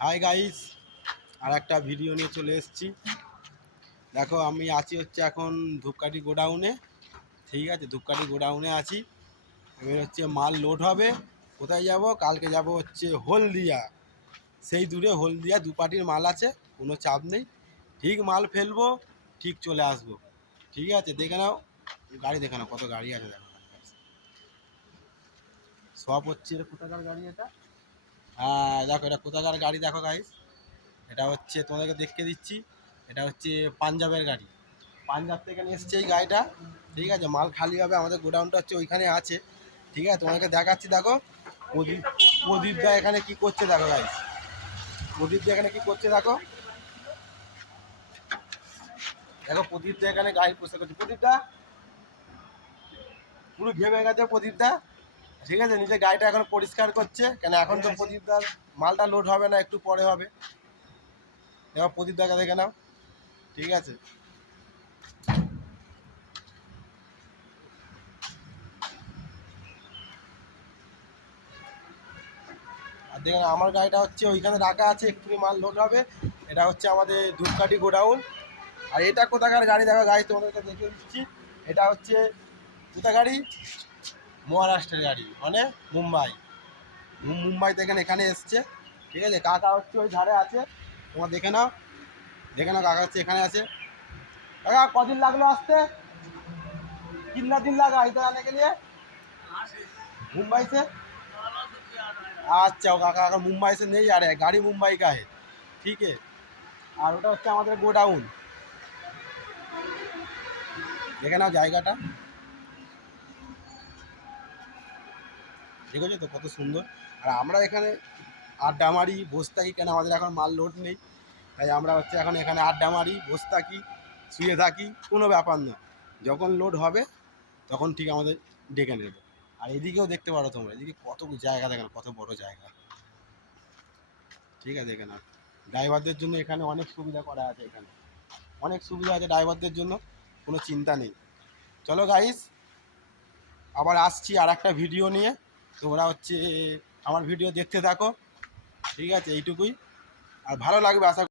Hi guys, আর একটা video নিয়ে চলে এসেছি। দেখো আমি আছি হচ্ছে এখন ধূপকাঠি গোডাউনে। ঠিক আছে, ধূপকাঠি গোডাউনে আছি। এবার হচ্ছে মাল লোড হবে। কোথায় যাব? কালকে যাব হচ্ছে হলদিয়া। সেই দূরে হলদিয়া দুপাটির মাল আছে, কোনো চাপ নেই। ঠিক মাল ফেলবো, ঠিক চলে আসবো। ঠিক আছে, দেখে নাও গাড়ি, দেখে নাও কত গাড়ি আছে। দেখো সব হচ্ছে, এটা কোথাকার গাড়ি এটা? হ্যাঁ দেখো, এটা কোথাকার গাড়ি দেখো গাইস। এটা হচ্ছে তোমাদেরকে দেখে দিচ্ছি, এটা হচ্ছে পাঞ্জাবের গাড়ি। পাঞ্জাব থেকে নিয়ে এসছে এই গাড়িটা। ঠিক আছে, মাল খালি হবে, আমাদের গোডাউনটা হচ্ছে ওইখানে আছে। ঠিক আছে, তোমাদেরকে দেখাচ্ছি। দেখো প্রদীপ দা এখানে কি করছে, দেখো গাইস। প্রদীপ দা এখানে কি করছে দেখো। দেখো প্রদীপ দা এখানে গাড়ি পরিষ্কার করছে। প্রদীপ দা পুরো ঘেমে গেছে প্রদীপ দা। ঠিক আছে, নিজে গাড়িটা এখন পরিষ্কার করছে, কেন এখন তো প্রদীপ দার মালটা লোড হবে না, একটু পরে হবে। দেখো প্রদীপ দাকে দেখে নাও। ঠিক আছে, আর দেখেন আমার গাড়িটা হচ্ছে ওইখানে রাখা আছে, একটু মাল লোড হবে। এটা হচ্ছে আমাদের ধূপকাঠি গোডাউন। আর এটা কোথাকার গাড়ি দেখো গাড়ি, তোমাদেরকে দেখে দিচ্ছি। এটা হচ্ছে কোথা গাড়ি? মহারাষ্ট্রের গাড়ি, মানে মুম্বাই থেকে এখানে এসছে। ঠিক আছে, কাকা হচ্ছে ওই ধারে আছে, তোমার দেখে নাও। দেখে নাও কাকা হচ্ছে এখানে আছে। কাকা কদিন লাগলো আসতে? कितना दिन लगा इधर आने के लिए? मुंबई से? अच्छा, काका अगर मुंबई से नहीं आ रहे हैं, गाड़ी मुंबई का है। ठीक है, আর ওটা হচ্ছে আমাদের গোডাউন। দেখে নাও জায়গাটা, ঠিক আছে তো কত সুন্দর। আর আমরা এখানে আড্ডা মারি, বসে থাকি, কেন আমাদের এখন মাল লোড নেই। তাই আমরা হচ্ছে এখন এখানে আড্ডা মারি, বসে থাকি, শুয়ে থাকি, কোনো ব্যাপার না। যখন লোড হবে তখন ঠিক আমাদের ডেকে নেবে। আর এদিকেও দেখতে পারো তোমরা, এদিকে কত জায়গা, দেখেন কত বড় জায়গা। ঠিক আছে, এখানে ড্রাইভারদের জন্য এখানে অনেক সুবিধা করা আছে, এখানে অনেক সুবিধা আছে ড্রাইভারদের জন্য, কোনো চিন্তা নেই। চলো গাইস, আবার আসছি আর একটা ভিডিও নিয়ে। তোমরা হচ্ছে আমার ভিডিও দেখতে থাকো। ঠিক আছে, এইটুকুই। আর ভালো লাগবে আশা